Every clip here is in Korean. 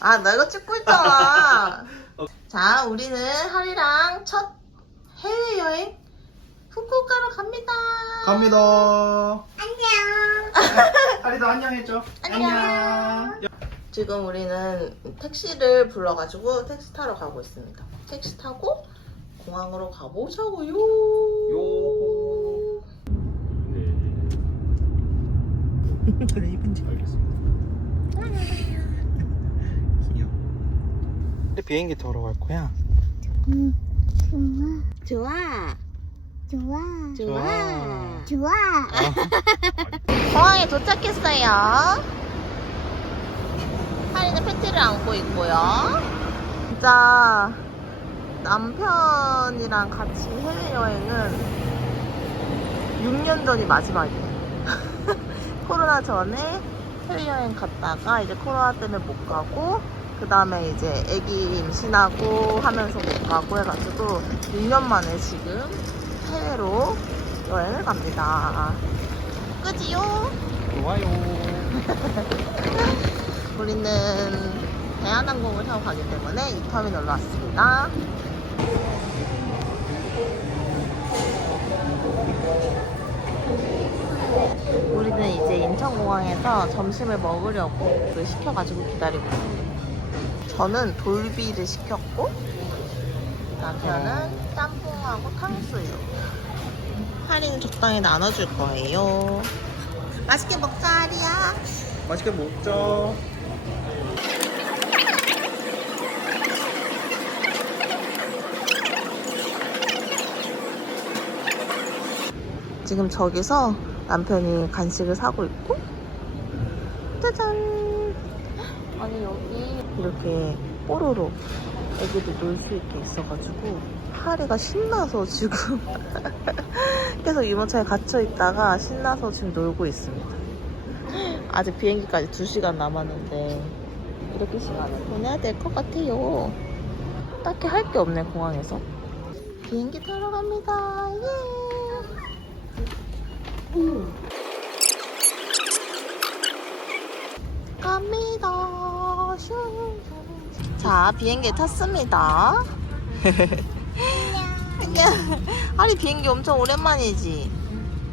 아, 나 이거 찍고 있잖아. 자, 우리는 하리랑 첫 해외여행 후쿠오카로 갑니다. 갑니다. 안녕. 아리도 안녕 해줘. 안녕. 지금 우리는 택시를 불러가지고 택시 타러 가고 있습니다. 택시 타고 공항으로 가보자고요. 요. 그래 이쁜지 알겠습니다. 귀여워. 근데 비행기 타러 갈 거야. 음, 좋아. 좋아. 좋아. 좋아. 공항에 도착했어요. 하리는 팬티를 안고 있고요. 진짜 남편이랑 같이 해외여행은 6년 전이 마지막이에요. 코로나 전에 해외여행 갔다가 이제 코로나 때문에 못 가고 그 다음에 이제 아기 임신하고 하면서 못 가고 해가지고 6년 만에 지금 해외로 여행을 갑니다. 그지요? 좋아요. 우리는 대한항공을 타고 가기 때문에 이 터미널로 왔습니다. 우리는 이제 인천공항에서 점심을 먹으려고 그 시켜가지고 기다리고 있어요. 저는 돌비를 시켰고 남편은 짬뽕하고 탕수육. 할인 적당히 나눠줄 거예요. 맛있게 먹자, 하리야. 맛있게 먹자. 지금 저기서 남편이 간식을 사고 있고 짜잔 아니 여기 이렇게 뽀로로 애기들 놀 수 있게 있어가지고 하리가 신나서 지금 계속 유모차에 갇혀 있다가 신나서 지금 놀고 있습니다. 아직 비행기까지 2시간 남았는데 이렇게 시간을 보내야 될 것 같아요. 딱히 할 게 없네 공항에서. 비행기 타러 갑니다. 예. 갑니다. 슝. 자, 비행기에 탔습니다. 안녕. 하리 비행기 엄청 오랜만이지.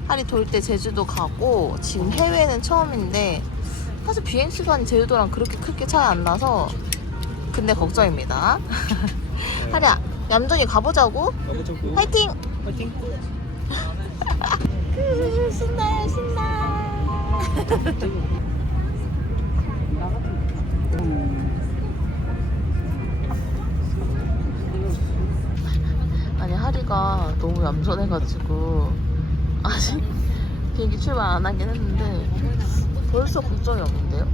하리 돌 때 제주도 가고 지금 해외는 처음인데 사실 비행 시간이 제주도랑 그렇게 크게 차이 안 나서 근데 걱정입니다. 하리야, 얌전히 가보자고. 가보자고. 화이팅! 화이팅. 그, 신나요, 신나. 하리가 너무 얌전해가지고 아직 비행기 출발 안 하긴 했는데 벌써 걱정이 없는데요?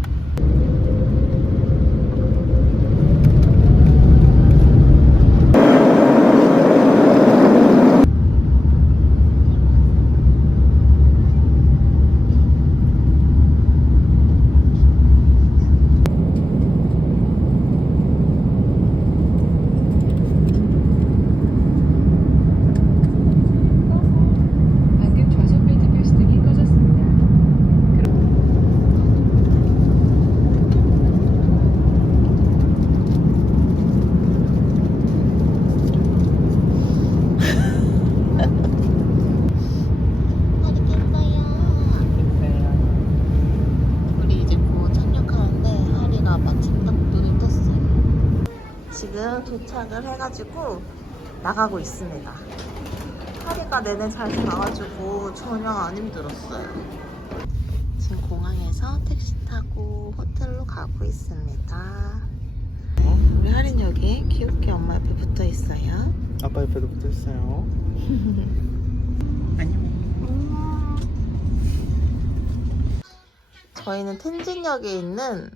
방금 좌석 벨트 표시등이 꺼졌습니다. 하리 깼어요 우리 이제 곧 착륙하는데 하리가 마침 딱 눈을 떴어요 지금 도착을 해가지고 나가고 있습니다 하리가 내내 잘 나가지고 전혀 안 힘들었어요 지금 공항에서 택시 타고 호텔로 가고 있습니다 우리 하린 여기 귀엽게 엄마 옆에 붙어 있어요 아빠 옆에도 붙어 있어요. 안녕. 저희는 텐진역에 있는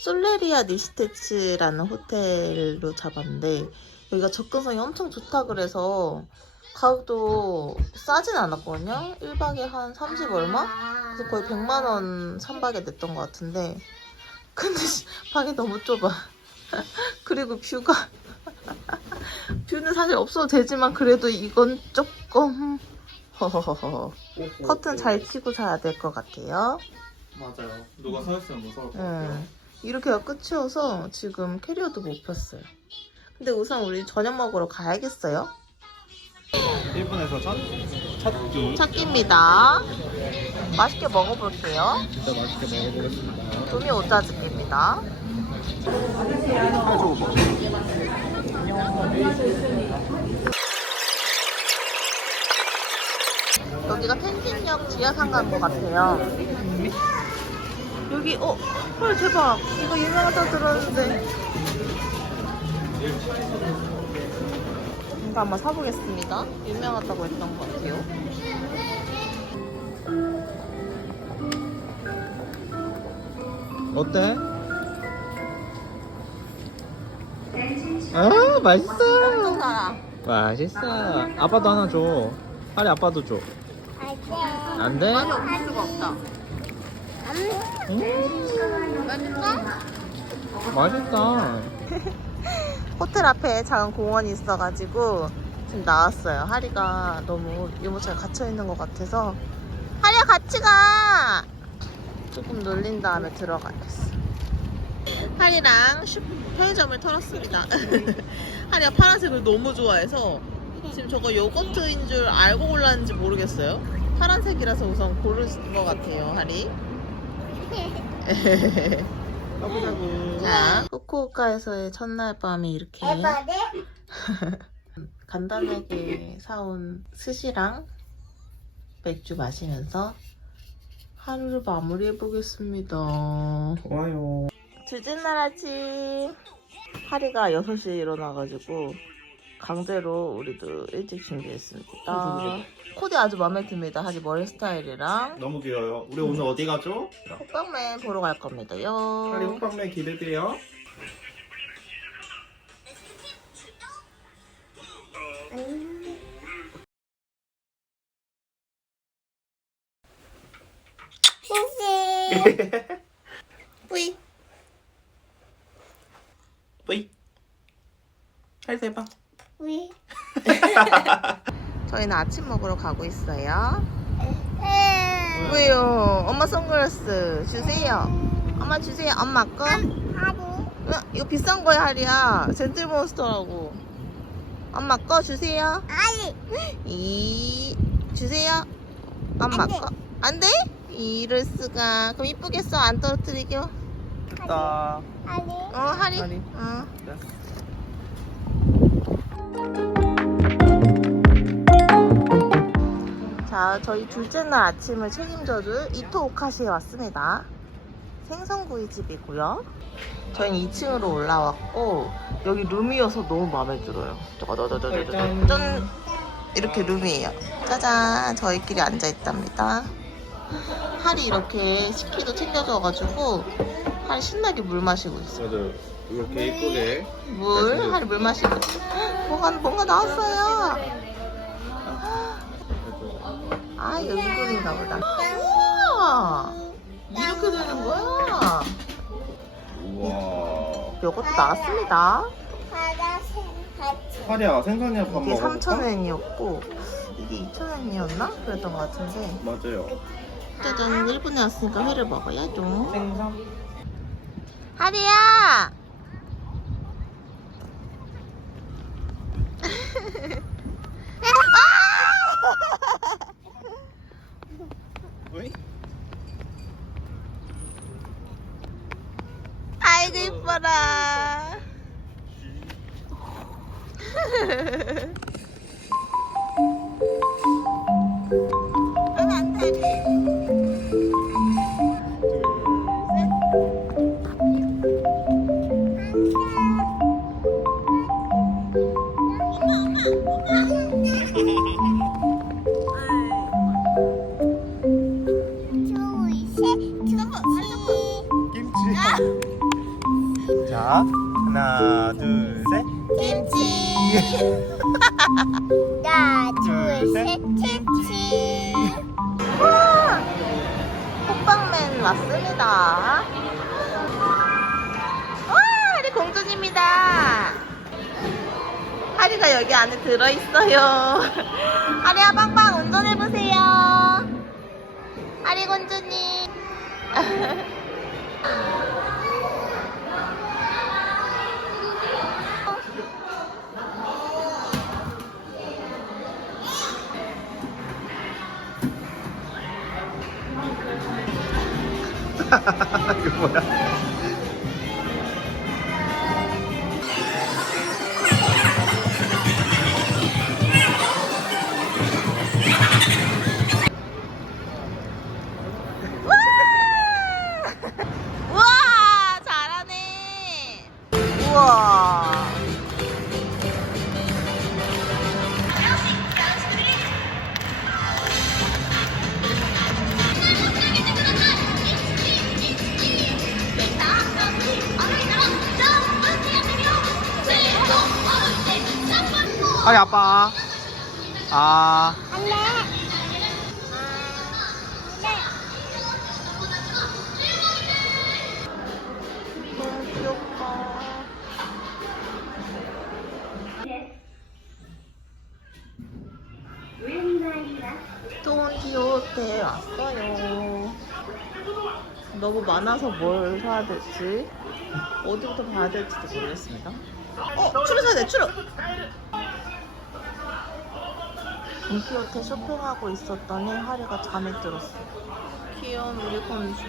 솔레리아 니시테츠라는 호텔로 잡았는데 여기가 접근성이 엄청 좋다 그래서 가격도 싸진 않았거든요. 1박에 한 30 얼마? 그래서 거의 100만 원 3박에 냈던 것 같은데 근데 방이 너무 좁아. 그리고 뷰가 뷰는 사실 없어도 되지만 그래도 이건 조금 허허허허 커튼 잘 치고 자야 될 것 같아요. 맞아요. 누가 서 있으면 무서울 것 응. 같아요. 이렇게가 끝이어서 지금 캐리어도 못 폈어요. 근데 우선 우리 저녁 먹으러 가야겠어요. 일본에서 첫 찾기 찾기입니다. 맛있게 먹어볼게요. 진짜 맛있게 먹어보겠습니다. 도미 먹 여기가 텐진역 지하상가인 것 같아요. 여기 어, 헐 대박. 이거 유명하다 들었는데. 이거 한번 사보겠습니다. 유명하다고 했던 것 같아요. 어때? 아 맛있어. 맛있어. 아빠도 하나 줘. 하리 아빠도 줘. 안돼. 안 돼? 맛이 없을 수가 없다. 음? 맛있다. 호텔 앞에 작은 공원이 있어가지고 지금 나왔어요. 하리가 너무 유모차에 갇혀 있는 것 같아서 하리야 같이 가. 조금 놀린 다음에 들어가겠어. 하리랑 슈 편의점을 털었습니다. 하리가 파란색을 너무 좋아해서 지금 저거 요거트인 줄 알고 골랐는지 모르겠어요. 파란색이라서 우선 고르신 것 같아요, 하리. 자, 후쿠오카에서의 첫날 밤이 이렇게. 간단하게 사온 스시랑 맥주 마시면서 하루를 마무리해 보겠습니다. 좋아요. 주진 날 아침 하리가 6시에 일어나가지고 강제로 우리도 일찍 준비했습니다. 코디 아주 마음에 듭니다. 하리 머리 스타일이랑 너무 귀여워요. 우리 오늘 어디 가죠? 호빵맨 보러 갈 겁니다요. 하리 호빵맨 기대돼요. 시시. 뿌이. 뿌이. 하리 대박. 위. 저희는 아침 먹으러 가고 있어요. 왜요? 엄마 선글라스 주세요. 엄마 주세요. 엄마 거. 하리. 어, 이거 비싼 거야, 하리야. 젠틀몬스터라고. 엄마 거 주세요. 하리. 이 주세요. 엄마 안 돼. 거. 안 돼? 이럴 수가. 그럼 이쁘겠어. 안 떨어뜨리게. 됐다. 하리. 어, 하리. 하리. 어. 자, 저희 둘째 날 아침을 책임져줄 이토 오카시에 왔습니다. 생선구이 집이고요. 저희는 2층으로 올라왔고 여기 룸이어서 너무 마음에 들어요. 짠! 이렇게 룸이에요. 짜잔! 저희끼리 앉아 있답니다. 할이 이렇게 식기도 챙겨줘가지고 할이 신나게 물 마시고 있어요. 맞아요. 이렇게 이쁘게. 물? 할이 물 마시고. 뭔가, 뭔가 나왔어요. 아, 여기 꿀인가 보다. 우와! 이렇게 되는 거야? 우와. 요것도 나왔습니다. 파란색 같이. 하리야 생선이야 밥 이게 먹을까? 3,000원이었고, 이게 2,000원이었나? 그랬던 것 같은데. 맞아요. 어쨌든 일본에 왔으니까 회를 먹어야죠. 생선. 하리야! Mamãe! 안에 들어있어요. 아리아 빵빵 운전해보세요. 아리곤주님 이거 뭐야? 아. 너무 귀엽다 돈키호테 왔어요 너무 많아서 뭘 사야 될지 어디부터 봐야 될지도 모르겠습니다 어! 추루 사야 돼 추루! 돈키호테 쇼핑하고 있었더니 하리가 잠에 들었어. 귀여운 우리 공주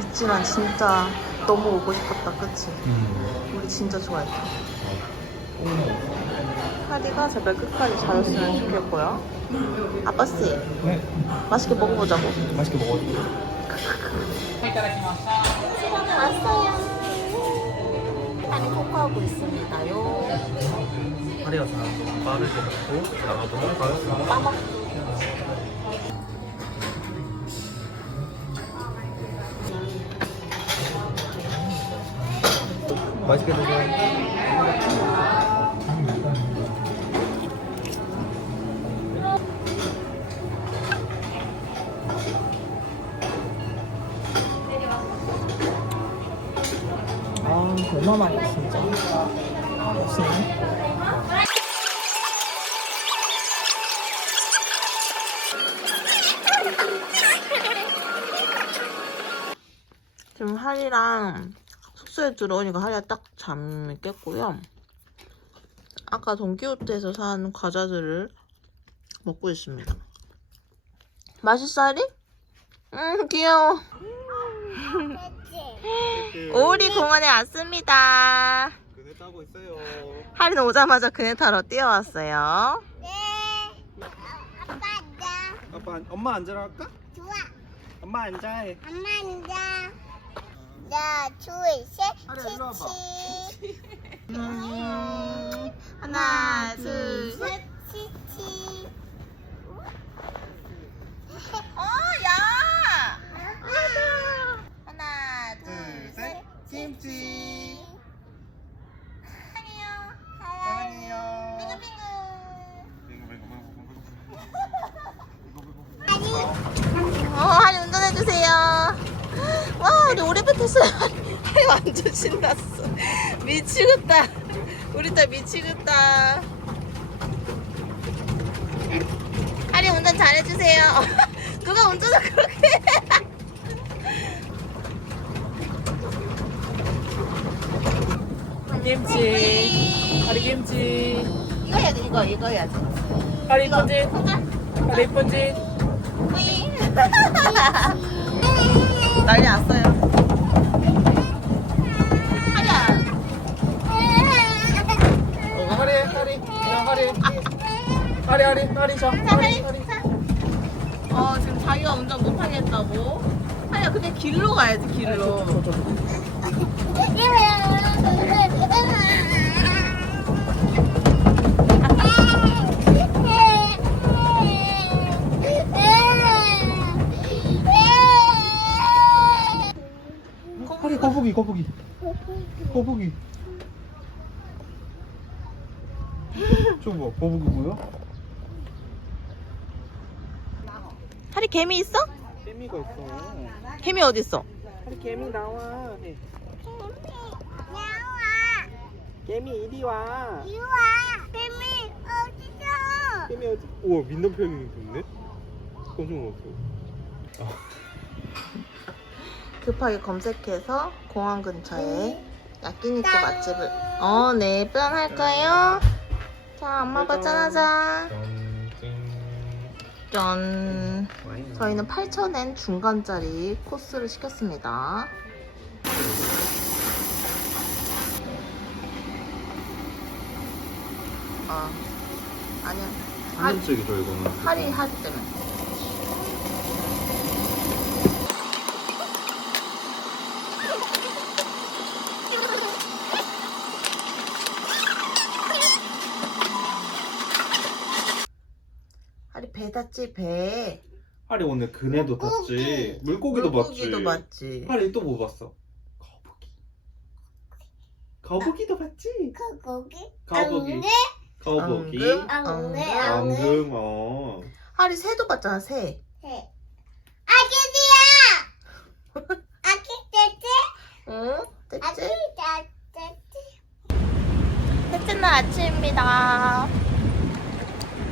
있지만 진짜 너무 오고 싶었다 그치? 우리 진짜 좋아했다. 하리가 제발 끝까지 잘했으면 좋겠고요. 아빠씨 네. 맛있게 먹어보자고. 맛있게 먹어. 왔어요 코코하고 있습니다요 잘 빠르게 먹고 나가도록 할까요? 맛있게 드세요. 아 얼마만이야 진짜. 맛있네 지금 하리랑 숙소에 들어오니까 하리가 딱 잠이 깼고요. 아까 돈키호테에서 산 과자들을 먹고 있습니다. 맛있어 하리? 응 귀여워 오리 공원에 왔습니다. 그네 따고 있어요. 하린 오자마자 그네 타러 뛰어왔어요. 네. 아빠 앉아. 아빠 엄마 앉으라 할까? 좋아. 엄마 앉아 해. 엄마 앉아. 하나, 둘, 셋, 일로 와봐. 치치. 음, 하나, 둘, 셋. 치치. 어, 야! 하나, 둘, 셋. 김치. 사랑해요. 사랑해요. 어, 하리 운전해주세요. 와, 우리 오래배 탔어요. 하리 완전 신났어. 미치겠다. 우리 딸 미치겠다. 하리 운전 잘해주세요. 누가 운전을 그렇게 해? 김치. 가리 김치. 이거 해야지, 이거, 이거 해야지. 가리 번지. 가리 번지. 난리 났어요. 야 하리. 하리 하리 하리 자. 하리 하리. 어, 지금 자기가 운전 못하겠다고. 하리야, 근데 길로 가야지, 길로. 하리 거북이 거북이. 거북이. 저거 뭐 거북이 뭐야? 하리 개미 있어? 개미가 있어. 개미 어디 있어? 하리 개미 나와. 해. 나와. 개미 이리 와. 이리 와. 뱀이 어디서? 개미 어디? 우와 민낯편이 있네. 깜짝 놀랐어. 급하게 검색해서 공항 근처에 야끼니쿠 맛집을 어, 네, 플랜 할까요? 자, 엄마 아빠 짠하자. 짠. 저희는 8,000엔 중간짜리 코스를 시켰습니다. 아, 아니야. 한쪽이죠 이거는. 할이 하기 때문에. 할이 배 탔지 배. 하리 오늘 그네도 탔지. 물고기도 봤지. 물고기도 봤지. 하리 또 뭐 봤어? 거북이. 거북이도 봤지? 그 고기? 거북이. 거북이. 앙금, 앙금, 앙금. 앙금. 어. 하리 새도 봤잖아 새. 네. 아기야! 아기 떼떼? 응? 아기 됐지? 떼떼? 셋째 날 아침입니다.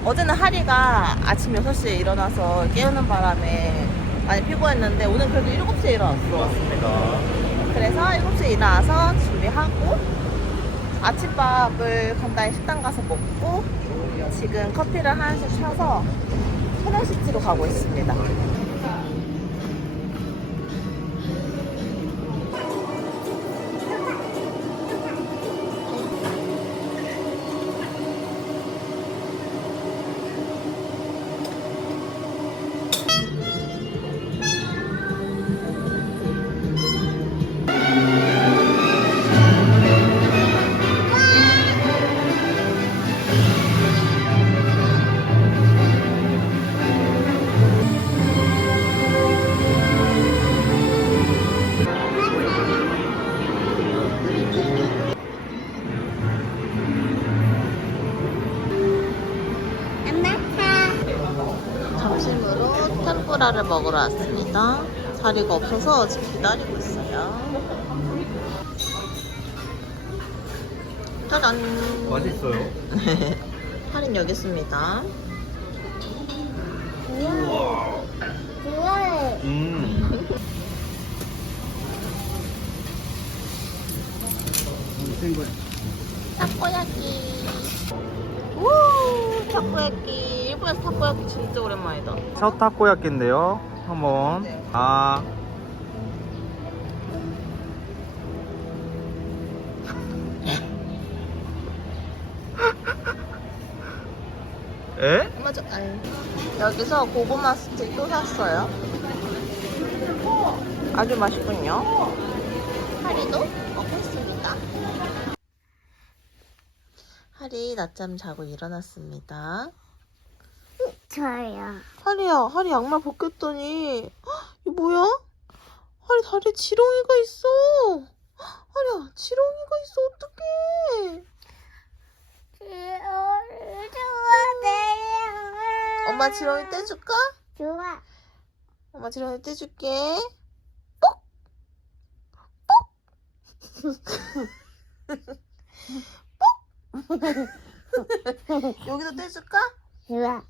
어제는 하리가 아침 6시에 일어나서 깨우는 바람에 많이 피곤했는데 오늘 그래도 7시에 일어났어. 맞습니다. 그래서 7시에 일어나서 준비하고 아침밥을 간단히 식당 가서 먹고 지금 커피를 하나씩 사서 소년시티로 가고 있습니다. 템뿌라를 먹으러 왔습니다. 자리가 없어서 지금 기다리고 있어요. 짜잔! 맛있어요. 할인 여기 있습니다. 우와. 그걸 음. 생 거야. 타코야끼. 우 타코야끼. 일본에서 타코야끼 진짜 오랜만이다. 첫 타코야끼인데요. 한번. 네. 아. 에? 맞아. 아유. 여기서 고구마 스틱 또 샀어요. 아주 맛있군요. 하리도 먹고 있습니다. 하리 낮잠 자고 일어났습니다. 저요. 하리야, 하리 양말 벗겼더니 헉, 이거 뭐야? 하리 다리에 지렁이가 있어. 헉, 하리야, 지렁이가 있어. 어떡해? 엄마 지렁이 떼줄까? 좋아. 엄마 지렁이 떼줄게. 뽁! 여기도 떼줄까? 좋아.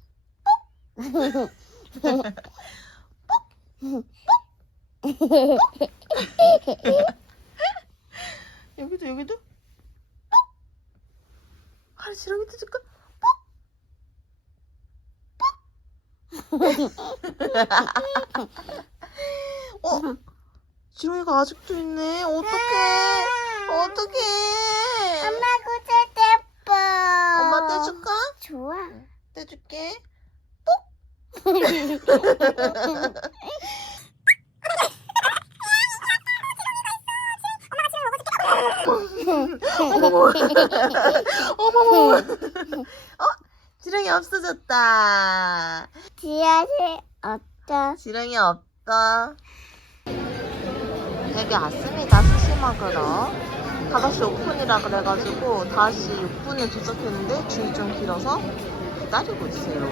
여기도 여기도? 뽁! 하리 지렁이 떼줄까? 뽁! 어? 지렁이가 아직도 있네. 어떡해? 어떡해? 엄마 구슬 떼뻐. 엄마 떼줄까? 좋아. 떼줄게. 어머머. 어머머. 어? 지렁이 없어졌다. 지하실 어떠? 지렁이 없다. 여기 왔습니다. 수시 먹으러. 5시 오픈이라 그래가지고 다시 6분에 도착했는데 줄이 좀 길어서 기다리고 있어요.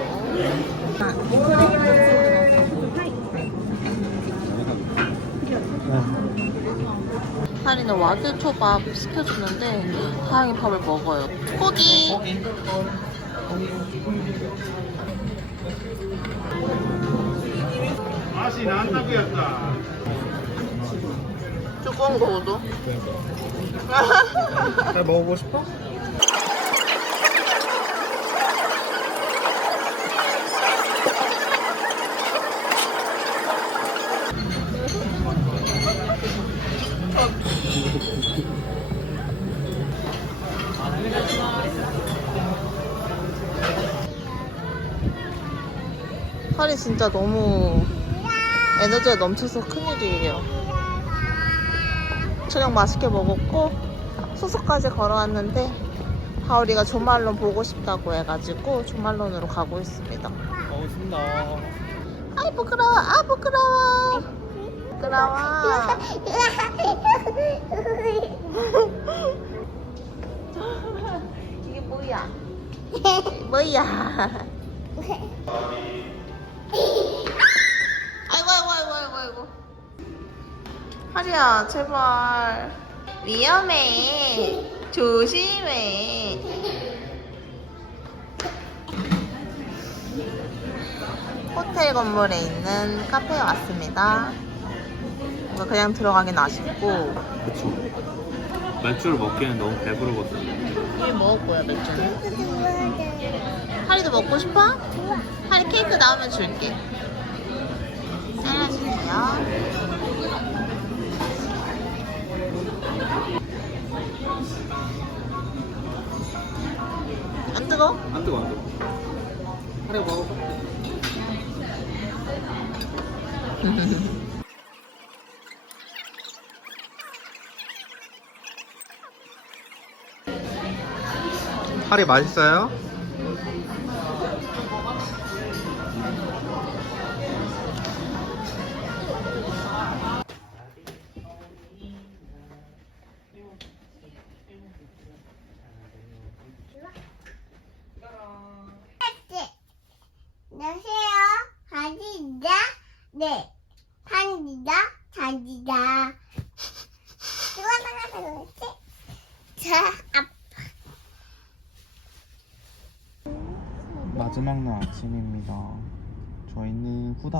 하리는 와드 초밥 시켜줬는데 다행히 밥을 먹어요. 고기. 맛이 난다고였다. 두꺼운 거도. 잘 먹어보고 싶어? 진짜 너무 에너지가 넘쳐서 큰일이에요. 저녁 맛있게 먹었고 숙소까지 걸어왔는데 하울이가 조말론 보고 싶다고 해가지고 조말론으로 가고 있습니다. 어 신나 아이 부끄러워. 아 부끄러워. 부끄러워. 이게 뭐야? 뭐야 아이고 아이고 아이고 아이고 아이고. 하리야 제발. 위험해. 조심해. 호텔 건물에 있는 카페에 왔습니다. 뭔가 그냥 들어가긴 아쉽고. 그쵸. 맥주를 먹기에는 너무 배부르거든 이게 먹을 거야 맥주는 하리도 먹고 싶어? 하리 케이크 나오면 줄게 잘라줄게요 안 뜨거? 안 뜨거 안 뜨거 하래 먹어 하리 맛있어요?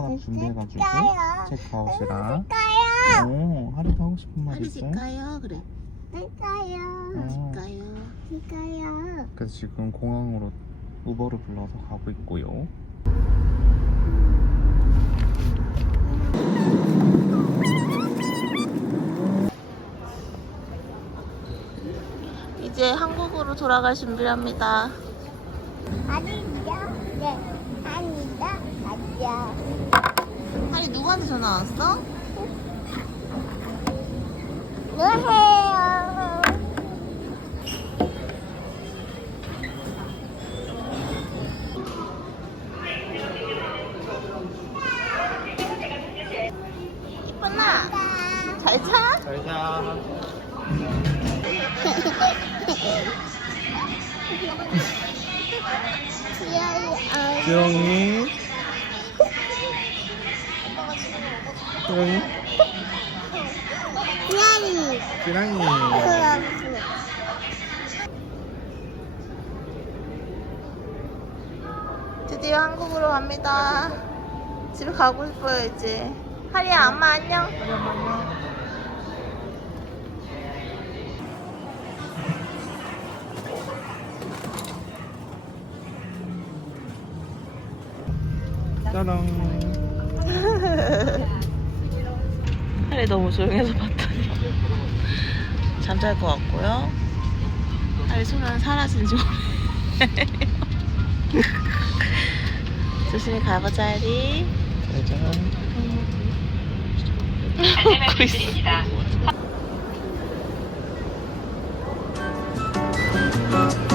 후다닥 준비해가지고. 체크아웃이랑 가요. 오 하리도 하고 싶은 말 하리 있어? 집 가요 그래 가요. 어, 가요 가요. 그래서 지금 공항으로 우버를 불러서 가고 있고요. 이제 한국으로 돌아갈 준비를 합니다 한지다. 네. 한지다. 한지 누구한테 전화 왔어? 누구세요? 이쁜아 잘 차? 잘자 귀여워. 주영이 귀여워. 지랑이 드디어 한국으로 갑니다. 집에 가고 싶어요, 이제. 하리야, 엄마 안녕. 짜랑 하리 너무 조용해서 봤더니 잠잘 것 같고요. 하리 손은 사라진지 모르겠네요. 조심히 가보자, 하리. 짜잔 먹고 있어.